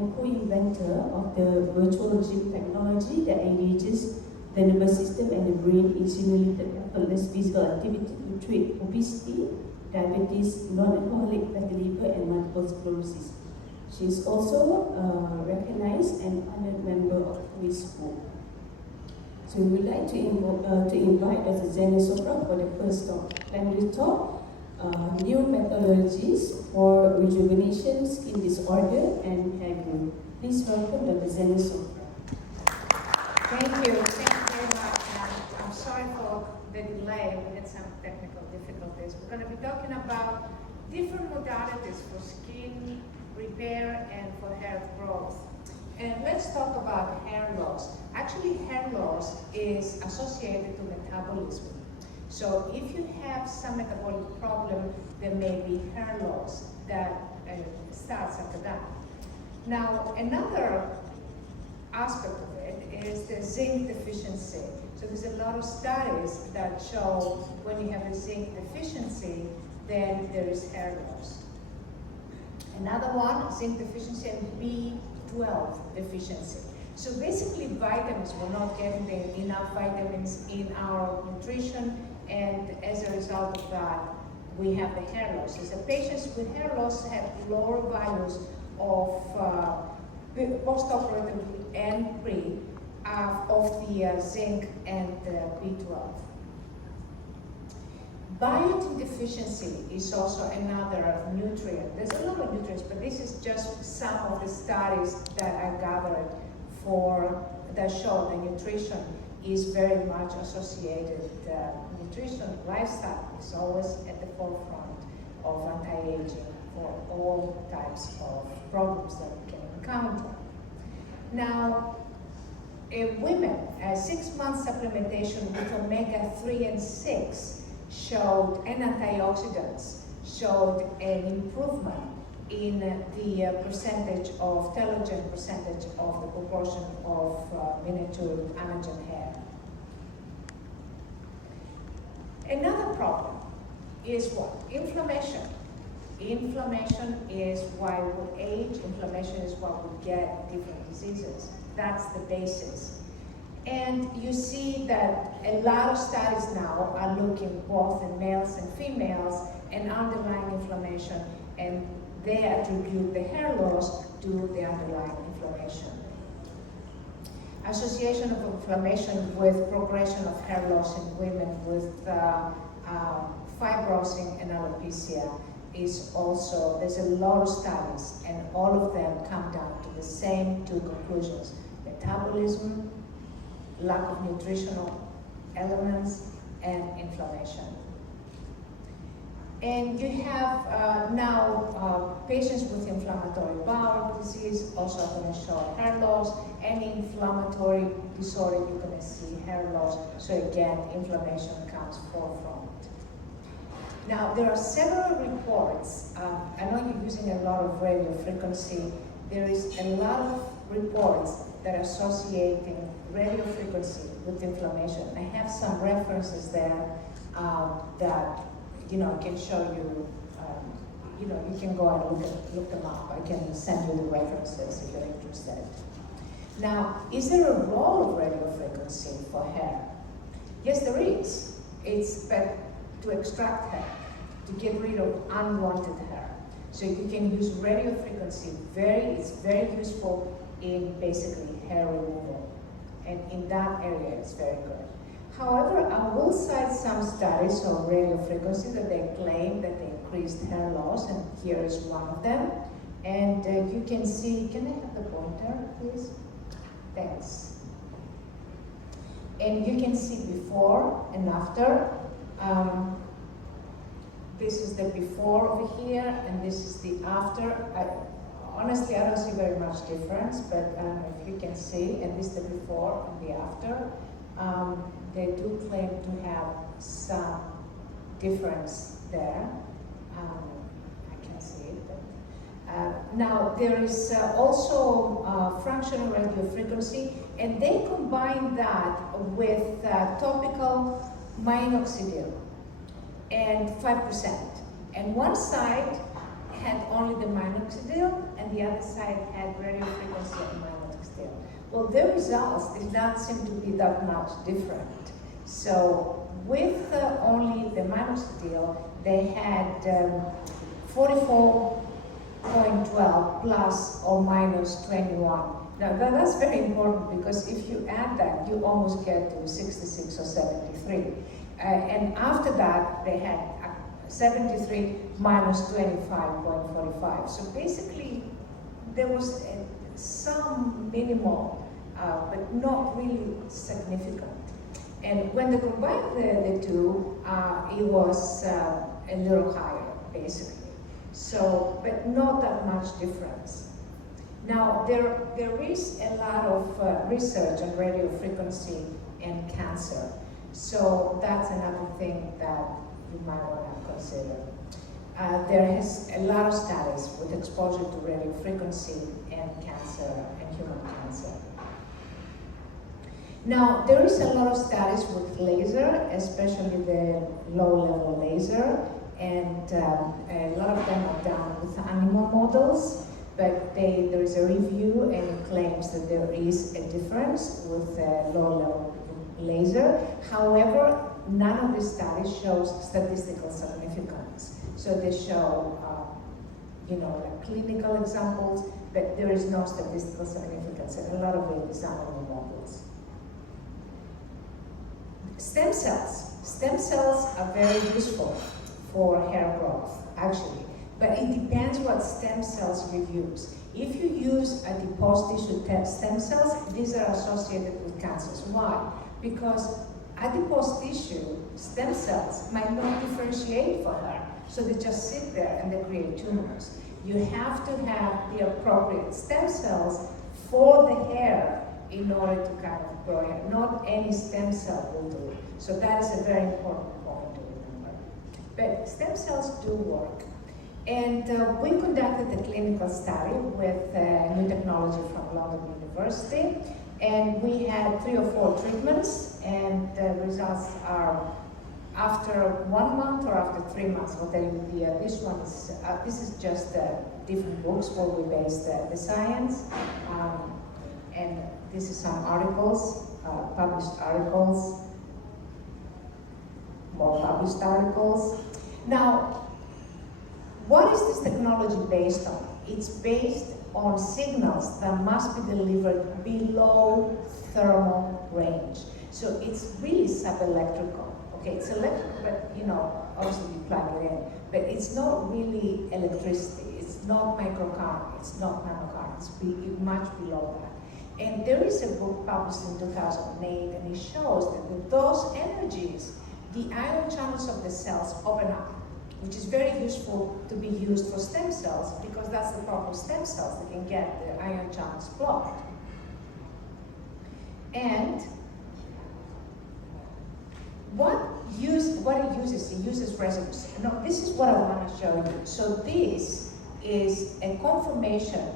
and co-inventor of the virtual gym technology that engages the nervous system and the brain in simulated effortless physical activity to treat obesity, diabetes, non-alcoholic fatty liver, and multiple sclerosis. She is also a recognized and honored member of toIELLIOS. So we would like to invite Dr. Xanya Sofra for the first talk. Plenary talk, new methodologies for rejuvenation, skin disorder, and hair growth. Please welcome Dr. Xanya Sofra. Thank you very much. And I'm sorry for the delay. We had some technical difficulties. We're going to be talking about different modalities for skin repair and for hair growth. And let's talk about hair loss. Actually, hair loss is associated to metabolism. So if you have some metabolic problem, there may be hair loss that starts after that. Now, another aspect of it is the zinc deficiency. So there's a lot of studies that show when you have a zinc deficiency, then there is hair loss. Another one, zinc deficiency and B12 deficiency. So basically vitamins, we're not getting enough vitamins in our nutrition, and as a result of that, we have the hair loss. So patients with hair loss have lower values of post-operatively and pre of the zinc and B12. Biotin deficiency is also another nutrient. There's a lot of nutrients, but this is just some of the studies that I gathered that show the nutrition is very much associated. Nutrition, lifestyle is always at the forefront of anti-aging for all types of problems that we can encounter. Now, women, 6 month supplementation with omega-3 and 6 showed, and antioxidants, showed an improvement in the percentage of telogen, percentage of the proportion of miniature anagen hair. Another problem is what? Inflammation. Inflammation is why we age, inflammation is why we get different diseases. That's the basis. And you see that a lot of studies now are looking both in males and females and underlying inflammation, and they attribute the hair loss to the underlying inflammation. Association of inflammation with progression of hair loss in women with fibrosing and alopecia is also, there's a lot of studies, and all of them come down to the same two conclusions: metabolism, lack of nutritional elements, and inflammation. And you have now patients with inflammatory bowel disease also are going to show hair loss. Any inflammatory disorder, you're going to see hair loss. So again, inflammation comes forefront. Now, there are several reports. I know you're using a lot of radio frequency. There is a lot of reports that are associating radio frequency with inflammation. I have some references there that can show you. You can go and look them up. I can send you the references if you're interested. Now, is there a role of radio frequency for hair? Yes, there is. It's to extract hair, to get rid of unwanted hair. So you can use radio frequency. It's very useful in basically hair removal. And in that area, it's very good. However, I will cite some studies on radio frequency that they claim that they increased hair loss, and here is one of them. And you can see, can I have the pointer, please? Thanks. And you can see before and after. This is the before over here, and this is the after. Honestly, I don't see very much difference, but if you can see, and this is the before and the after, they do claim to have some difference there. I can see it. But, now, there is also fractional radio frequency, and they combine that with topical minoxidil and 5%. And one side had only the minoxidil, and and the other side had radio frequency and magnetic field. Well, the results did not seem to be that much different. So with only the microsteel, they had 44.12 plus or minus 21. Now that's very important, because if you add that, you almost get to 66 or 73. And after that, they had 73 minus 25.45. So basically, there was some minimal, but not really significant. And when they combined the two, it was a little higher, basically. So, but not that much difference. Now, there is a lot of research on radio frequency and cancer. So that's another thing that you might want to consider. There is a lot of studies with exposure to radio frequency and cancer and human cancer. Now, there is a lot of studies with laser, especially the low-level laser, and a lot of them are done with animal models, but there is a review and it claims that there is a difference with low-level laser. However, none of the studies shows statistical significance. So they show, like clinical examples, but there is no statistical significance, and a lot of it is animal models. Stem cells. Stem cells are very useful for hair growth, actually, but it depends what stem cells you use. If you use adipose tissue stem cells, these are associated with cancers. Why? Because adipose tissue stem cells might not differentiate for hair, so they just sit there and they create tumors. You have to have the appropriate stem cells for the hair in order to kind of grow hair. Not any stem cell will do it. So that is a very important point to remember. But stem cells do work. And we conducted a clinical study with new technology from London University. And we had 3 or 4 treatments, and the results are after 1 month or after 3 months. I'll tell you this is just different books where we based the science. And this is some articles, published articles, more published articles. Now, what is this technology based on? It's based on signals that must be delivered below thermal range. So it's really subelectrical. Okay, it's electrical, but obviously you plug it in. But it's not really electricity. It's not microcurrent. It's not nanocurrent. It's much below that. And there is a book published in 2008, and it shows that with those energies, the ion channels of the cells open up, which is very useful to be used for stem cells, because that's the problem with stem cells. They can get the ion channels blocked. And what it uses resonance. Now, this is what I want to show you. So this is a conformation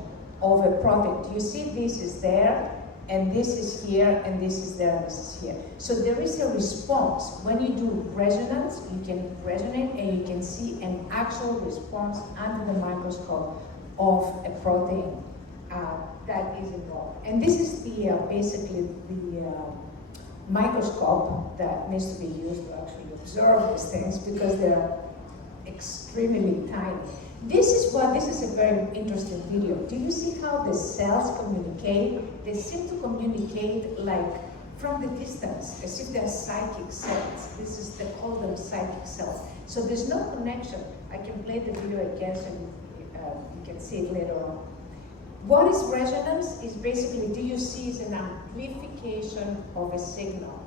of a protein. You see this is there, and this is here, and this is there, and this is here. So there is a response. When you do resonance, you can resonate, and you can see an actual response under the microscope of a protein that is involved. And this is basically the microscope that needs to be used to actually observe these things, because they're extremely tiny. This is a very interesting video. Do you see how the cells communicate? They seem to communicate like from the distance, as if they're psychic cells. They call them psychic cells. So there's no connection. I can play the video again so you can see it later on. What is resonance? Is basically, do you see, is an amplification of a signal.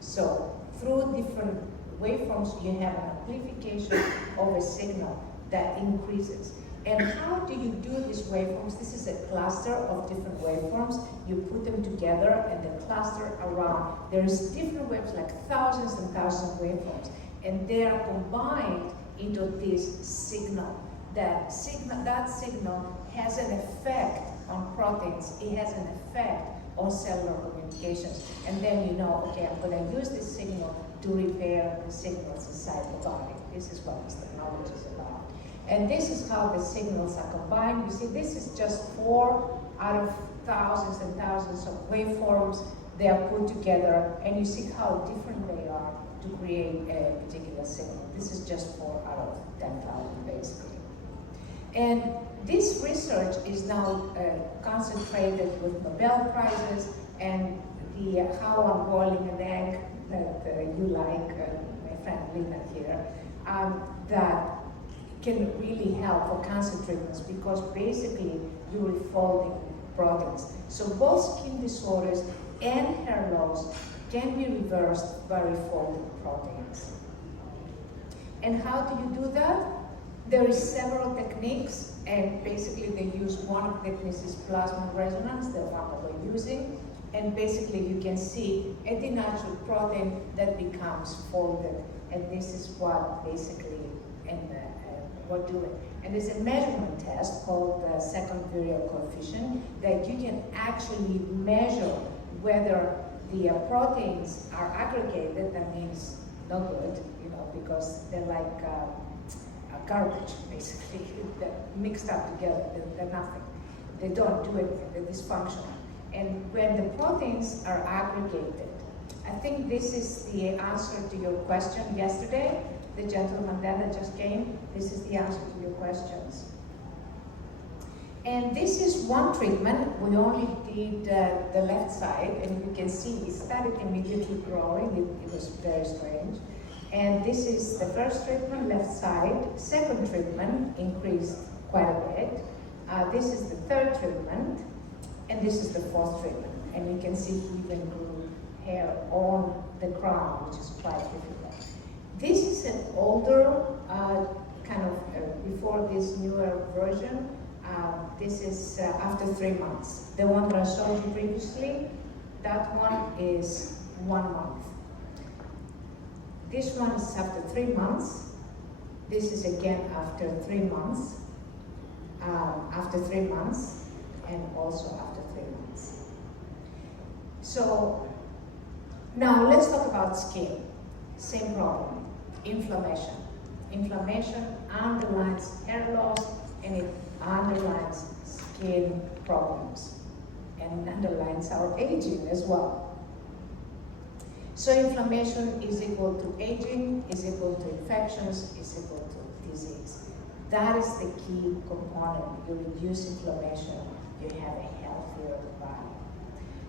So through different waveforms, you have an amplification of a signal that increases. And how do you do these waveforms? This is a cluster of different waveforms. You put them together and they cluster around. There's different waves, like thousands and thousands of waveforms, and they are combined into this signal. That signal has an effect on proteins. It has an effect on cellular communications. And then you know, okay, I'm going to use this signal to repair the signals inside the body. This is what this technology is about. And this is how the signals are combined. You see, this is just 4 out of thousands and thousands of waveforms. They are put together, and you see how different they are to create a particular signal. This is just 4 out of 10,000, basically. And this research is now concentrated with Nobel Prizes, and the how I'm boiling an egg that you like, my friend Lina here, that can really help for cancer treatments, because basically you're refolding proteins. So both skin disorders and hair loss can be reversed by refolding proteins. And how do you do that? There is several techniques, and basically they use one of the techniques is plasma resonance, the one that we're using. And basically you can see a denatured protein that becomes folded. And this is what basically we're doing. And there's a measurement test called the second virial coefficient that you can actually measure whether the proteins are aggregated. That means no good, you know, because they're like garbage, basically. They're mixed up together, they're nothing. They don't do anything, they're dysfunctional. And when the proteins are aggregated, I think this is the answer to your question yesterday. The gentleman that just came, this is the answer to your questions. And this is one treatment. We only did the left side, and you can see it started immediately growing. It was very strange. And this is the first treatment, left side. Second treatment increased quite a bit. This is the third treatment, and this is the fourth treatment. And you can see he even grew hair on the crown, which is quite difficult. This is an older, before this newer version. This is after 3 months. The one that I showed you previously, that one is 1 month. This one is after 3 months. This is again after 3 months. After 3 months, and also after 3 months. So now let's talk about skin. Same problem, inflammation. Inflammation underlines hair loss, and it underlines skin problems, and underlines our aging as well. So inflammation is equal to aging, is equal to infections, is equal to disease. That is the key component. You reduce inflammation, you have a healthier body.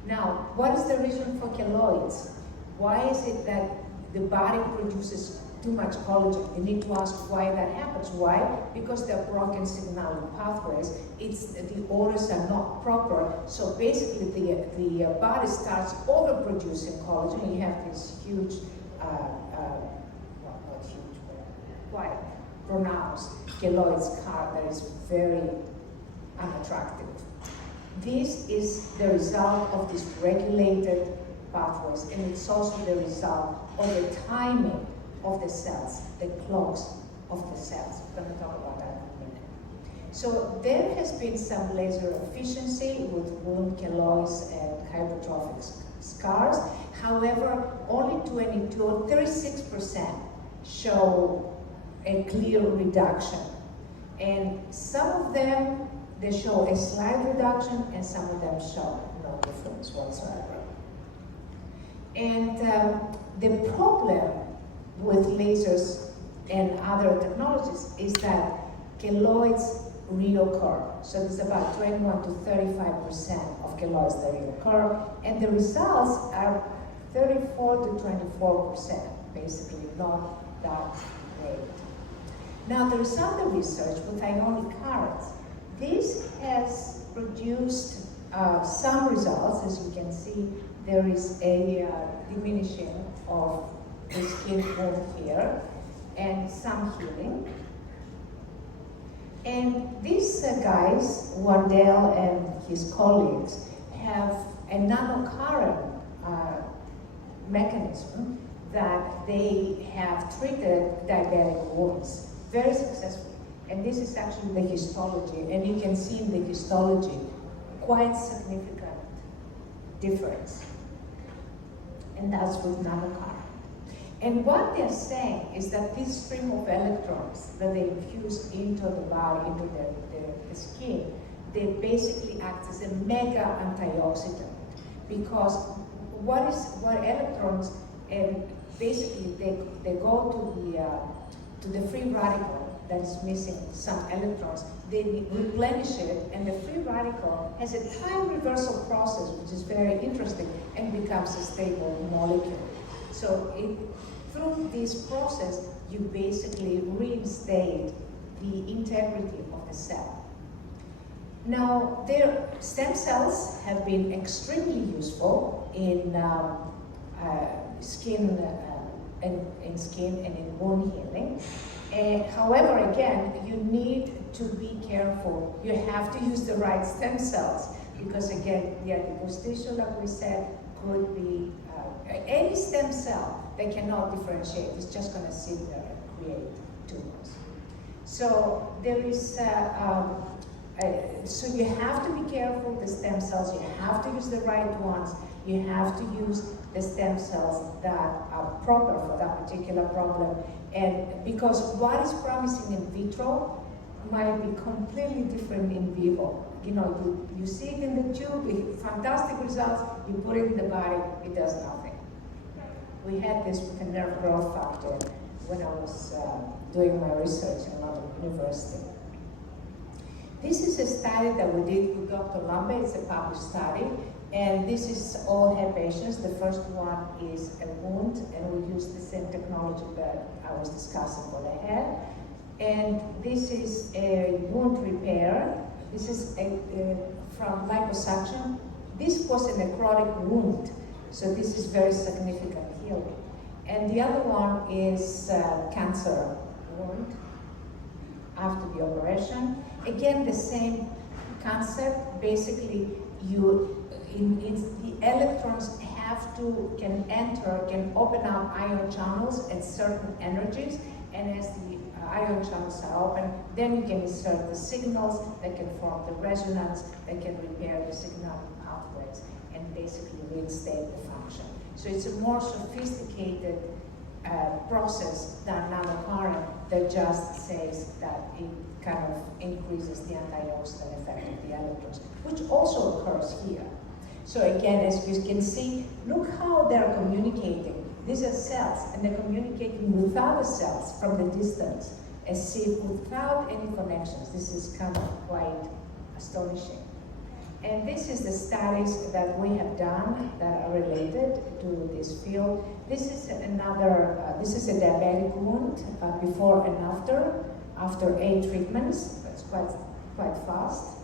Now, what is the reason for keloids? Why is it that the body produces too much collagen? You need to ask why that happens. Why? Because they're broken signaling pathways. The orders are not proper. So basically the body starts overproducing collagen. You have this huge, not huge, but quite pronounced keloid scar that is very unattractive. This is the result of dysregulated pathways, and it's also the result of the timing of the cells, the clocks of the cells. We're going to talk about that in a minute. So there has been some laser efficiency with wound keloids and hypertrophic scars. However, only 22 or 36% show a clear reduction. And some of them, they show a slight reduction, and some of them show no difference whatsoever. And the problem with lasers and other technologies is that keloids reoccur. So there's about 21 to 35% of keloids that reoccur, and the results are 34 to 24%, basically not that great. Now there is other research with ionic currents. This has produced some results. As you can see, there is a diminishing of the skin wound here and some healing. And these guys, Wandel and his colleagues, have a nanocurrent mechanism that they have treated diabetic wounds very successfully. And this is actually the histology, and you can see in the histology quite significant difference. And that's with nanocurrent. And what they're saying is that this stream of electrons that they infuse into the body, into the skin, they basically act as a mega antioxidant, because what electrons, and basically they go to the free radical that is missing some electrons, they replenish it, and the free radical has a time reversal process, which is very interesting, and becomes a stable molecule. So through this process, you basically reinstate the integrity of the cell. Now, their stem cells have been extremely useful in skin and in wound healing. However, again, you need to be careful. You have to use the right stem cells, because again, the adipose tissue, like we said, could be any stem cell that cannot differentiate. It's just going to sit there and create tumors. So there is, so you have to be careful with the stem cells. You have to use the right ones. You have to use the stem cells that are proper for that particular problem. And because what is promising in vitro might be completely different in vivo. You know, you see it in the tube, fantastic results, you put it in the body, it does nothing. We had this with the nerve growth factor when I was doing my research in London University. This is a study that we did with Dr. Lambe. It's a published study, and this is all hair patients. The first one is a wound, and we use the same technology that I was discussing for the hair. And this is a wound repair. This is from liposuction. This was a necrotic wound, so this is very significant healing. And the other one is cancer wound after the operation. Again, the same concept. Basically, the electrons can enter, can open up ion channels at certain energies, and as the ion channels are open, then you can insert the signals that can form the resonance, that can repair the signal pathways, and basically reinstate the function. So it's a more sophisticated process than nanocurrent that just says that it kind of increases the antioxidant effect of the electrons, which also occurs here. So again, as you can see, look how they're communicating. These are cells, and they're communicating with other cells from the distance, as if without any connections. This is kind of quite astonishing. And this is the studies that we have done that are related to this field. This is another, this is a diabetic wound before and after 8 treatments. That's quite fast.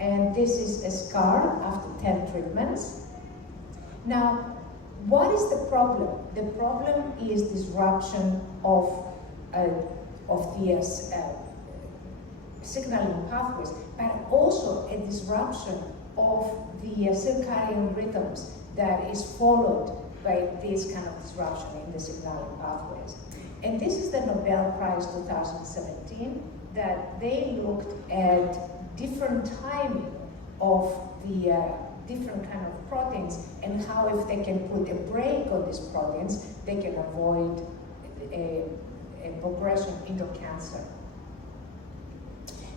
And this is a scar after 10 treatments. Now, what is the problem? The problem is disruption of the signaling pathways, but also a disruption of the circadian rhythms that is followed by this kind of disruption in the signaling pathways. And this is the Nobel Prize 2017, that they looked at different timing of the different kind of proteins, and how if they can put a brake on these proteins, they can avoid a progression into cancer.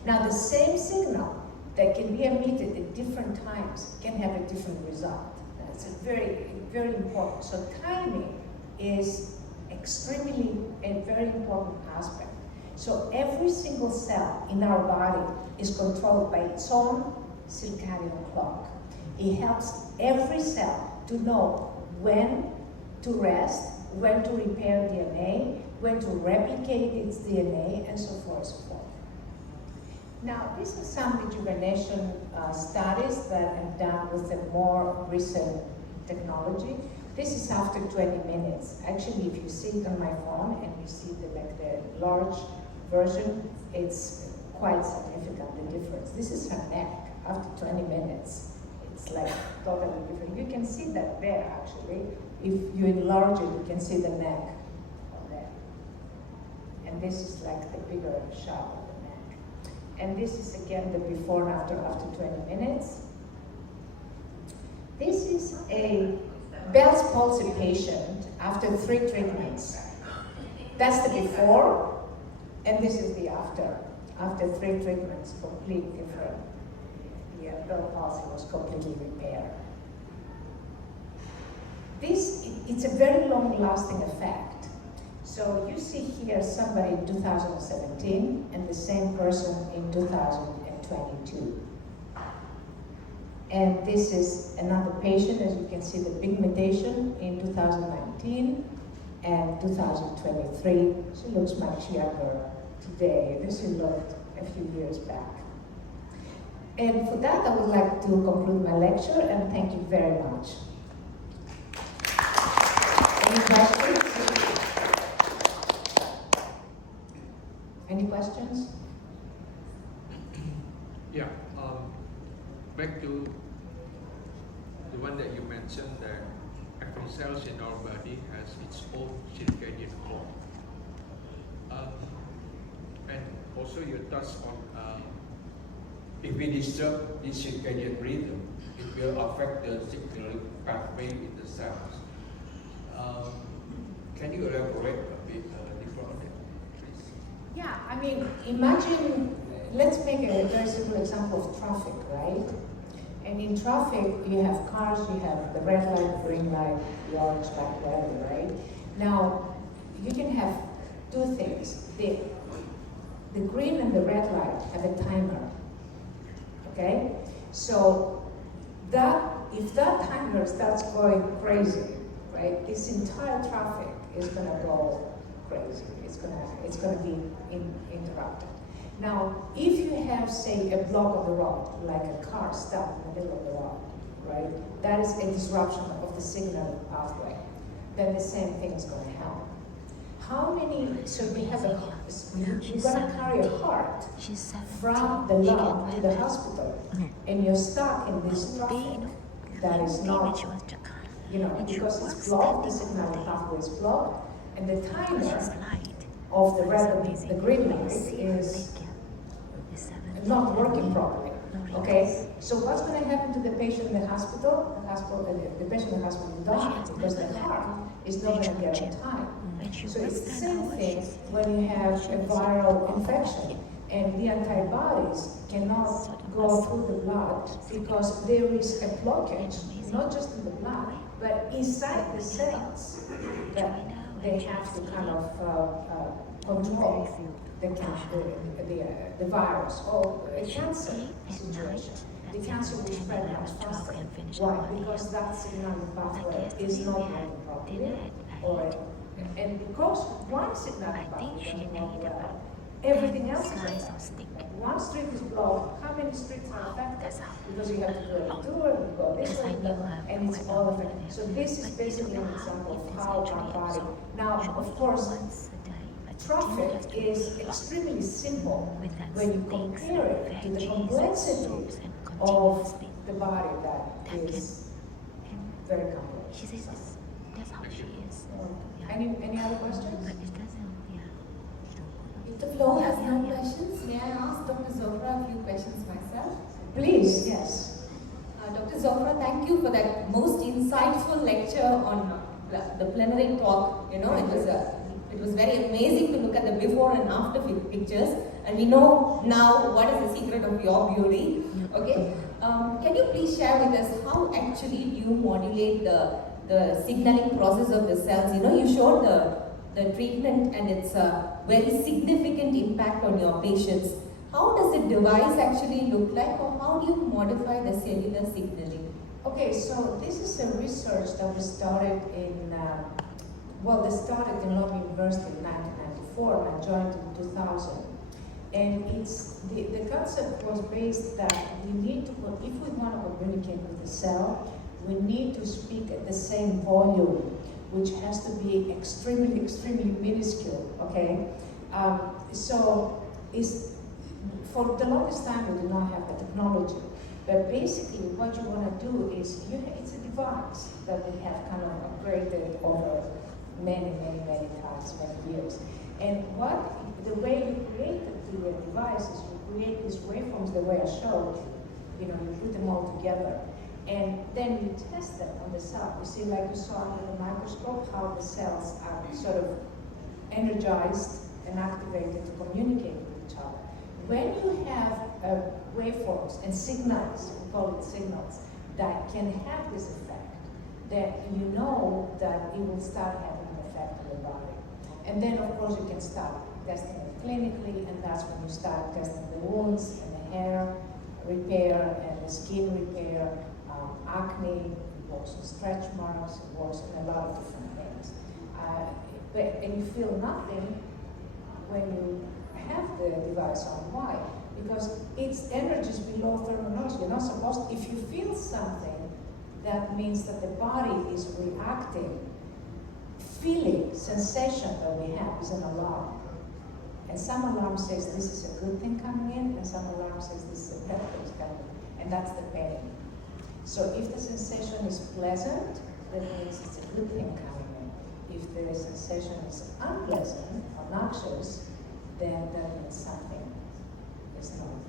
Now, the same signal that can be emitted at different times can have a different result. That's a very, very important. So timing is extremely a very important aspect. So every single cell in our body is controlled by its own circadian clock. It helps every cell to know when to rest, when to repair DNA, when to replicate its DNA, and so forth and so forth. Now, these are some rejuvenation studies that I've done with a more recent technology. This is after 20 minutes. Actually, if you see it on my phone and you see the large version, it's quite significant, the difference. This is her neck after 20 minutes. It's like totally different. You can see that there, actually. If you enlarge it, you can see the neck on there. And this is like the bigger shot of the neck. And this is again the before and after 20 minutes. This is a Bell's palsy patient after 3 treatments. That's the before, and this is the after. After 3 treatments, completely different. Yeah, Bell's palsy was completely repaired. It's a very long-lasting effect. So you see here somebody in 2017 and the same person in 2022. And this is another patient, as you can see the pigmentation in 2019 and 2023. She looks much younger today than she looked a few years back. And for that, I would like to conclude my lecture and thank you very much. Any questions? Any questions? Yeah. Back to the one that you mentioned, that every cell in our body has its own circadian clock. And also you touched on if we disturb this circadian rhythm, it will affect the signaling pathway in the cells. Can you elaborate a bit deeper on that, please? Yeah, I mean, imagine, let's make a very simple example of traffic, right? And in traffic, you have cars, you have the red light, green light, the orange light, whatever, right? Now, you can have 2 things. The green and the red light have a timer, okay? So, if that timer starts going crazy, right, this entire traffic is gonna go crazy. It's gonna be interrupted. Now, if you have, say, a block of the road, like a car stuck in the middle of the road, right, that is a disruption of the signal pathway, then the same thing is going to happen. How many, so we have you're going to carry a heart from the lab to the hospital, and you're stuck in this traffic that is not, because it's blocked, the signal pathway is blocked, and the timer of the green light is not working properly. Okay, so what's going to happen to the patient in the hospital? The patient in the hospital will die because the heart is not going to get in time. So it's the same thing when you have a viral infection and the antibodies cannot go through the blood because there is a blockage, not just in the blood, but inside the cells that they have to kind of control the virus or a cancer situation. The cancer will spread much faster. Why? Because that signal pathway is not working properly, and because one signal pathway doesn't work well, everything else is affected. One street is blocked, how many streets are affected? Because you have to go a tour, you go this way, and it's all affected. So this is basically an example of how our body, now of course, traffic is extremely simple when you compare it to the complexity of the body that is very complex. That's how she is. Any other questions? If the floor has no questions, may I ask Dr. Sofra a few questions myself? Please, yes. Dr. Sofra, thank you for that most insightful lecture on the plenary talk. It was very amazing to look at the before and after pictures, and we know now what is the secret of your beauty. Okay, can you please share with us how actually you modulate the signaling process of the cells? You showed the treatment and its very significant impact on your patients. How does the device actually look like, or how do you modify the cellular signaling? Okay, so this is a research that we started they started in Lumpur University in 1994 and I joined in 2000. And the concept was based that if we want to communicate with the cell, we need to speak at the same volume, which has to be extremely, extremely minuscule, okay? For the longest time we did not have the technology. But basically what you want to do is, it's a device that we have kind of upgraded over many times, many years. And the way you create the device is you create these waveforms the way I showed, you put them all together. And then you test them on the cell. You see, like you saw under the microscope, how the cells are sort of energized and activated to communicate with each other. When you have waveforms and signals, we call it signals, that can have this effect, then you know that it will start having an effect on the body. And then, of course, you can start testing it clinically, and that's when you start testing the wounds and the hair repair and the skin repair, acne, it works on stretch marks, it works on a lot of different things. And you feel nothing when you have the device on. Why? Because its energy is below thermal. You're not supposed to, if you feel something, that means that the body is reacting. Feeling, sensation that we have is an alarm. And some alarm says this is a good thing coming in, and some alarm says this is a bad thing coming in, and that's the pain. So if the sensation is pleasant, that means it's a good thing coming in. If the sensation is unpleasant or noxious, then that means something is not.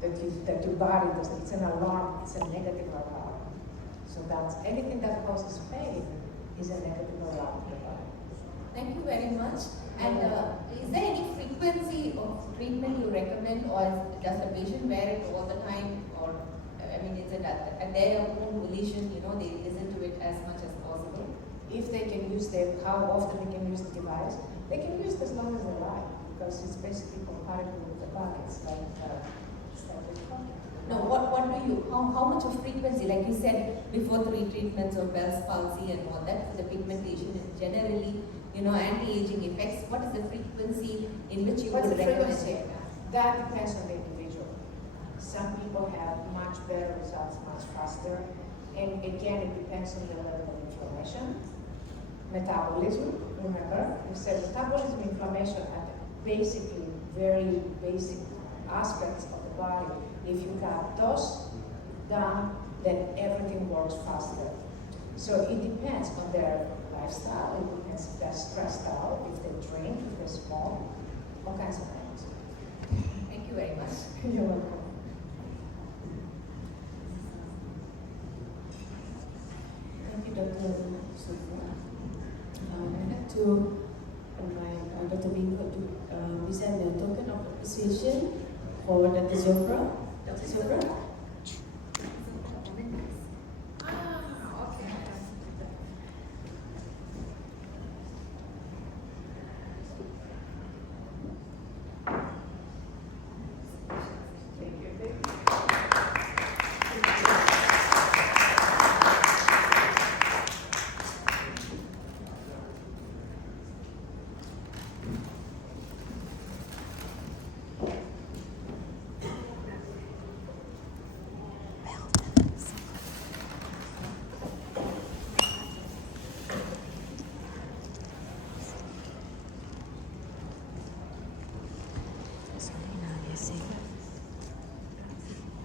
That your body does, it's an alarm, it's a negative alarm. So that's anything that causes pain is a negative alarm to the body. Thank you very much. And is there any frequency of treatment you recommend, or does the patient wear it all the time, or I mean, is it at their own volition? You know, they listen to it as much as possible. If they can use how often they can use the device, they can use it as long as they like, because it's basically compatible with the body. It's like no, what do you, how much of frequency, like you said, before 3 treatments of Bell's palsy and all that, for the pigmentation is generally, you know, anti-aging effects. What is the frequency in which you would recommend it? That depends on the individual. Some people have much better results much faster. And again, it depends on the level of inflammation. Metabolism, remember, we said metabolism, inflammation are basically very basic aspects of the body. If you got those down, then everything works faster. So it depends on their lifestyle, it depends if they're stressed out, if they drink, if they smoke, all kinds of things. Thank you very much. You're welcome. Thank you, Dr. Sofra. I'd like to invite Dr. Bingo to present a token of appreciation for Dr. Sofra. Dr. Sofra?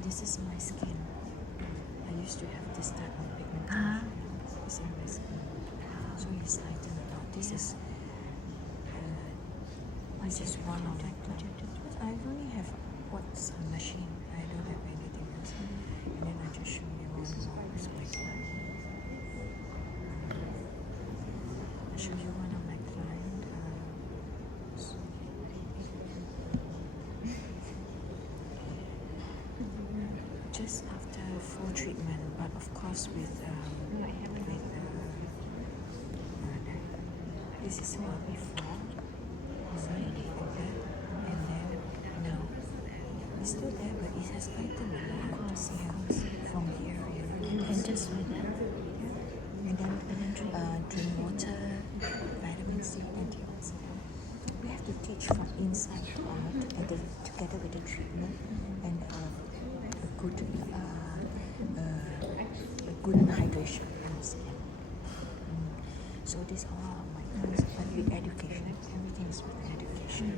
This is my skin. I used to have this type of pigmentation. It's in my skin. So it's lightened out. This is one of the. I only have what's a machine. I don't have anything else. And then I just show you one more. It's my client. I'll show you one of my client. Just after full treatment, but of course with this is well before, and then now it's still there, but it has lightened a lot. See how from here, and just like that, and then drink water, vitamin C, antioxidant. We have to teach from inside out, and together with the treatment and good hydration in the skin. So these are all of my plans, but with education, everything is with education.